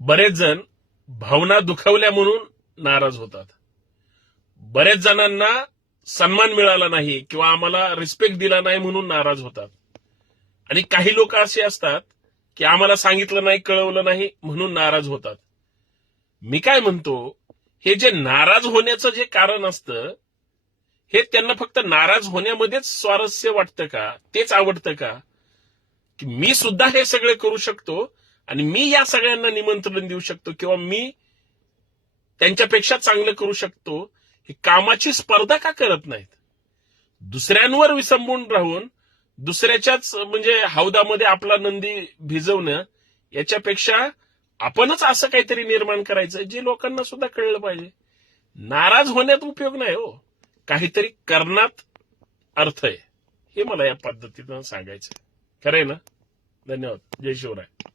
बरेच जण भावना दुखावल्या म्हणून नाराज होतात. बरेच जणांना सन्मान मिळाला नाही किंवा आम्हाला रिस्पेक्ट दिला नाही म्हणून नाराज होतात. आणि काही लोक असे असतात की आम्हाला सांगितलं नाही, कळवलं नाही म्हणून नाराज होतात. मी काय म्हणतो, हे जे नाराज होण्याचं जे कारण असतं, हे त्यांना फक्त नाराज होण्यामध्येच स्वारस्य वाटतं का, तेच आवडतं का, की मी सुद्धा हे सगळे करू शकतो आणि मी या सगळ्यांना निमंत्रण देऊ शकतो किंवा मी त्यांच्यापेक्षा चांगलं करू शकतो, ही कामाची स्पर्धा का करत नाहीत? दुसऱ्यांवर विसंबून राहून दुसऱ्याच्याच म्हणजे हौदामध्ये आपला नंदी भिजवणं, याच्यापेक्षा आपणच असं काहीतरी निर्माण करायचं जे लोकांना सुद्धा कळलं पाहिजे. नाराज होण्यात उपयोग नाही हो, काहीतरी करण्यात अर्थ आहे. हे मला या पद्धतीनं सांगायचं. खरंय ना? धन्यवाद. जय शिवराय.